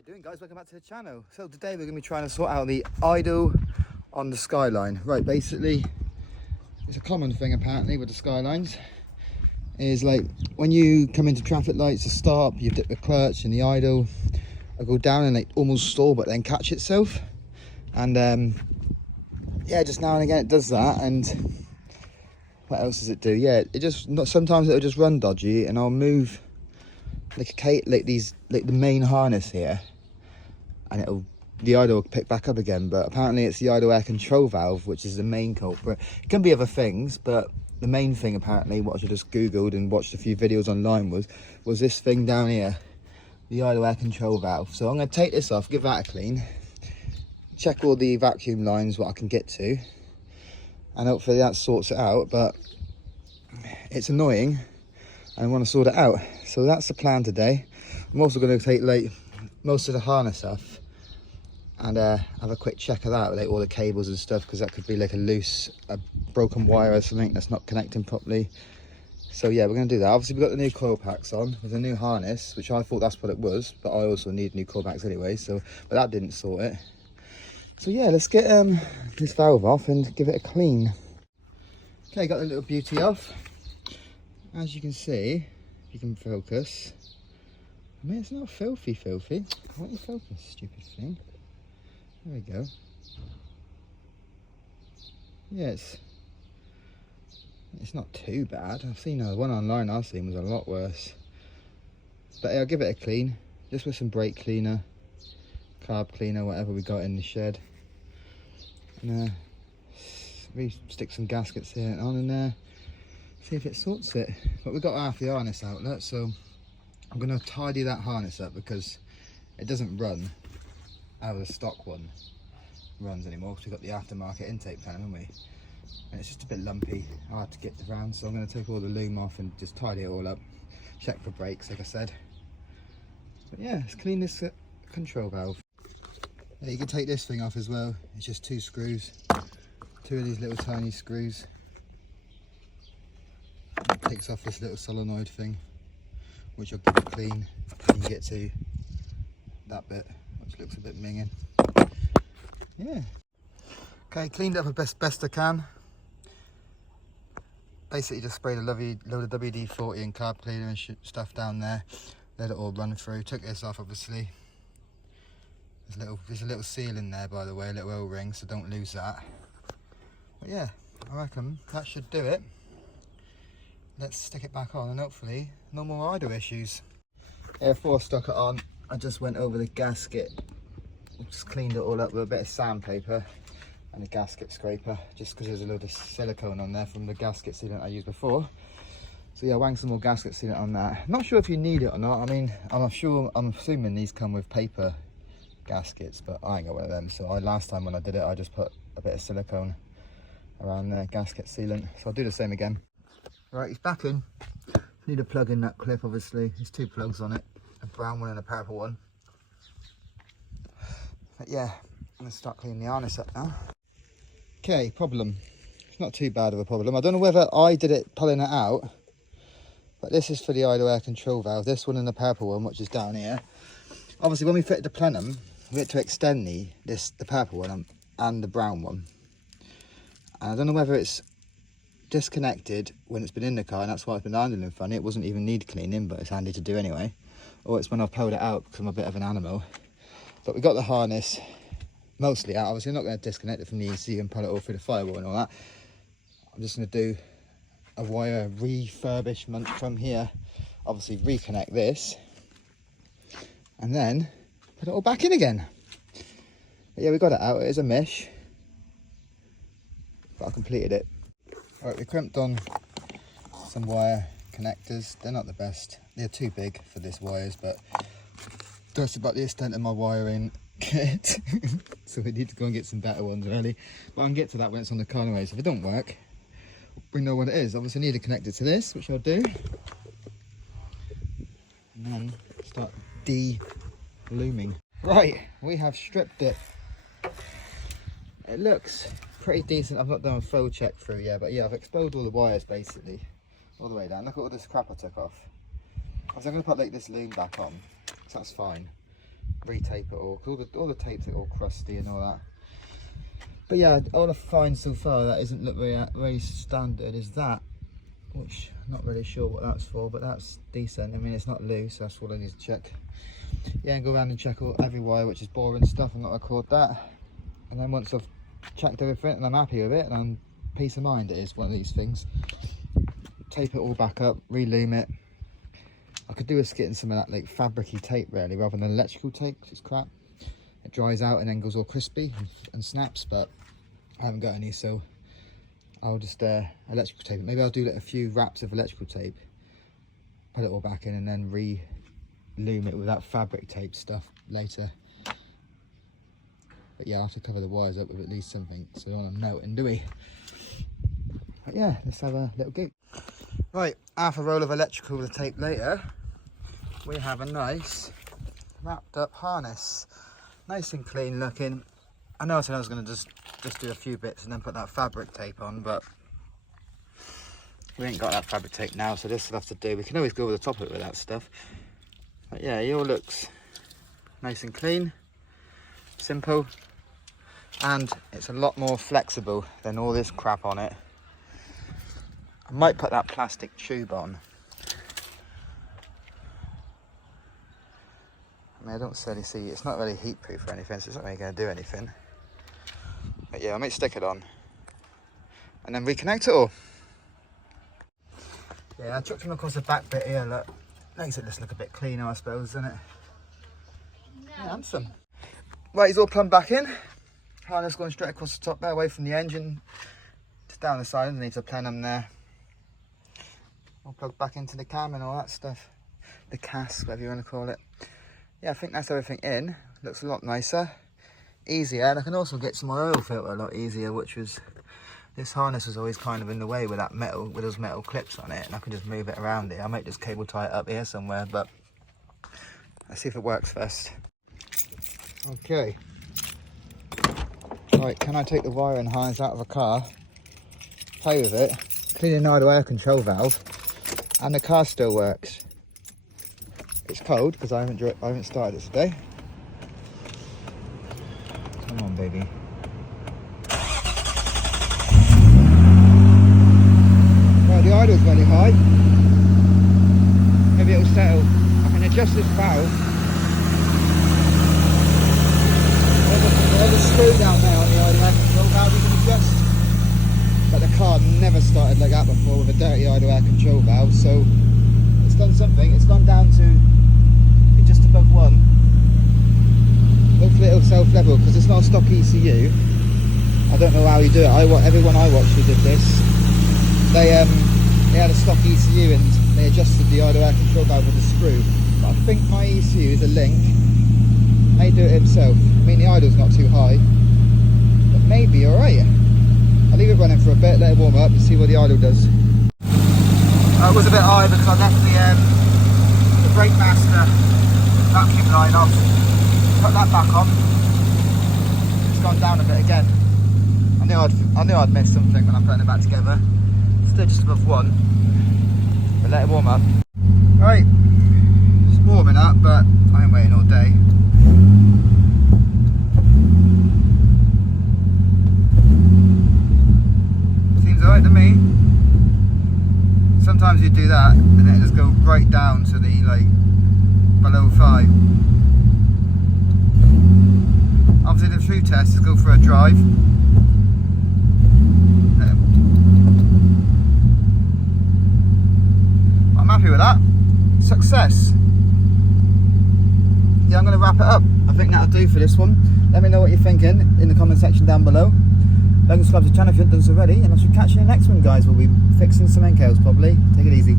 How you doing, guys? Welcome back to the channel. So today we're going to be trying to sort out the idle on the Skyline. Right, basically it's a common thing apparently with the Skylines, is like when you come into traffic lights to stop, you dip the clutch and the idle will go down and like almost stall but then catch itself. And yeah, just now and again it does that. And what else does it do? Yeah, it just sometimes it'll just run dodgy, and I'll move like the main harness here, and the idle will pick back up again. But apparently it's the idle air control valve which is the main culprit. It can be other things, but the main thing apparently, what I just googled and watched a few videos online, was this thing down here, the idle air control valve. So I'm going to take this off, give that a clean, check all the vacuum lines what I can get to, and hopefully that sorts it out. But it's annoying and I want to sort it out, so that's the plan today. I'm also going to take like most of the harness off and have a quick check of that, like all the cables and stuff, because that could be like a broken wire or something that's not connecting properly. So yeah, we're going to do that. Obviously we've got the new coil packs on with a new harness, which I thought that's what it was, but I also need new coil packs anyway, so but that didn't sort it. So yeah, let's get this valve off and give it a clean. Okay, got the little beauty off. As you can see, if you can focus, I mean, it's not filthy. Why don't you focus, stupid thing? There we go. Yeah, it's not too bad. I've seen the one online I've seen was a lot worse. But yeah, I'll give it a clean, just with some brake cleaner, carb cleaner, whatever we got in the shed. And we stick some gaskets here on in there, see if it sorts it. But we've got half the harness outlet, so I'm going to tidy that harness up, because it doesn't run how the stock one runs anymore, because we've got the aftermarket intake pan, haven't we? And it's just a bit lumpy, hard to get around, so I'm going to take all the Loom off and just tidy it all up, check for brakes like I said. But yeah, let's clean this control valve. Yeah, you can take this thing off as well. It's just two screws, two of these little tiny screws. It takes off this little solenoid thing, which I'll give a clean. You can get to that bit, which looks a bit minging. Yeah. Okay, cleaned up as best I can. Basically just sprayed a load of WD-40 and carb cleaner and stuff down there. Let it all run through. Took this off obviously. There's a little seal in there, by the way, a little oil ring, so don't lose that. But yeah, I reckon that should do it. Let's stick it back on and hopefully no more idle issues. Yeah, before I stuck it on, I just went over the gasket, just cleaned it all up with a bit of sandpaper and a gasket scraper, just because there's a load of silicone on there from the gasket sealant I used before. So yeah, wang some more gasket sealant on that. Not sure if you need it or not. I mean, I'm assuming these come with paper gaskets, but I ain't got one of them. So last time when I did it, I just put a bit of silicone around the gasket sealant. So I'll do the same again. Right, it's back in. Need to plug in that clip, obviously. There's two plugs on it, a brown one and a purple one. But yeah, I'm gonna start cleaning the harness up now. Okay, problem. It's not too bad of a problem. I don't know whether I did it pulling it out, but this is for the idle air control valve. This one and the purple one, which is down here. Obviously, when we fitted the plenum, we had to extend the purple one and the brown one. And I don't know whether it's disconnected when it's been in the car, and that's why it's been handling funny. It wasn't even need cleaning, but it's handy to do anyway. Or it's when I've pulled it out because I'm a bit of an animal. But we got the harness mostly out. Obviously, I'm not going to disconnect it from the ECU and pull it all through the firewall and all that. I'm just going to do a wire refurbishment from here. Obviously, reconnect this and then put it all back in again. But yeah, we got it out. It is a mesh, but I completed it. Alright, we crimped on some wire connectors. They're not the best. They're too big for this wires, but that's about the extent of my wiring kit. So we need to go and get some better ones really. But I can get to that when it's on the car anyway. So if it don't work, we know what it is. Obviously I need to connect it to this, which I'll do. And then start de-looming. Right, we have stripped it. It looks pretty decent. I've not done a full check through yet, but yeah, I've exposed all the wires basically all the way down. Look at all this crap I took off. I'm going to put like this Loom back on, so that's fine. re-tape it all, because all the tapes are all crusty and all that. But yeah, all I find so far that isn't look very standard is that, which I'm not really sure what that's for, but that's decent. I mean, it's not loose, so that's what I need to check. Yeah, and go around and check every wire, which is boring stuff. I'm not record that. And then once I've checked everything and I'm happy with it, and I'm peace of mind, it is one of these things. Tape it all back up, re-loom it. I could do with getting some of that like fabric-y tape really, rather than electrical tape, because it's crap. It dries out and then goes all crispy and snaps, but I haven't got any, so I'll just electrical tape it. Maybe I'll do like a few wraps of electrical tape, put it all back in, and then re-loom it with that fabric tape stuff later. But yeah, I have to cover the wires up with at least something, so they don't want to melt in, do we? But yeah, let's have a little go. Right, half a roll of electrical tape later, we have a nice wrapped up harness. Nice and clean looking. I know I said I was going to just do a few bits and then put that fabric tape on, but we ain't got that fabric tape now, so this will have to do. We can always go over the top of it with that stuff. But yeah, it all looks nice and clean, simple, and it's a lot more flexible than all this crap on it. I might put that plastic tube on. I mean, I don't really see, it's not really heat proof or anything, so it's not really going to do anything. But yeah, I might stick it on and then reconnect it all. Yeah, I chucked them across the back bit here, look. Makes it just look a bit cleaner, I suppose, doesn't it? No. Yeah, handsome. Right, he's all plumbed back in. Harness going straight across the top there, away from the engine. Just down the side underneath the plenum there. All plugged back into the cam and all that stuff. The cast, whatever you want to call it. Yeah, I think that's everything in. Looks a lot nicer, easier, and I can also get some more oil filter a lot easier, which was, this harness was always kind of in the way with that metal, with those metal clips on it, and I can just move it around here. I might just cable tie it up here somewhere, but let's see if it works first. Okay. Right, can I take the wire and harness out of a car, play with it, clean an idle air control valve, and the car still works. It's cold because I haven't started it today. Come on, baby. Well, the idle's really high. Maybe it'll settle. I can adjust this valve. There's a screw down there on the idle air control valve you can adjust. But the car never started like that before with a dirty idle air control valve, so it's done something. It's gone down to just above 1. Hopefully it'll self-level because it's not a stock ECU. I don't know how you do it. Everyone I watched who did this, they had a stock ECU and they adjusted the idle air control valve with a screw. But I think my ECU is a link. May do it himself. I mean, the idle's not too high, but maybe alright. I'll leave it running for a bit, let it warm up and see what the idle does. It was a bit high because I left the brake master vacuum line off. Put that back on. It's gone down a bit again. I knew I'd missed something when I'm putting it back together. Still just above 1. But let it warm up. Right, it's warming up, but I ain't waiting all day. Seems alright to me. Sometimes you do that and it just go right down to the below 5. Obviously the true test is go for a drive. I'm happy with that. Success. Yeah, I'm going to wrap it up. I think that'll do for this one. Let me know what you're thinking in the comment section down below. Like and subscribe to the channel if you haven't done so already, and I shall catch you in the next one, guys. We'll be fixing some end cables probably. Take it easy.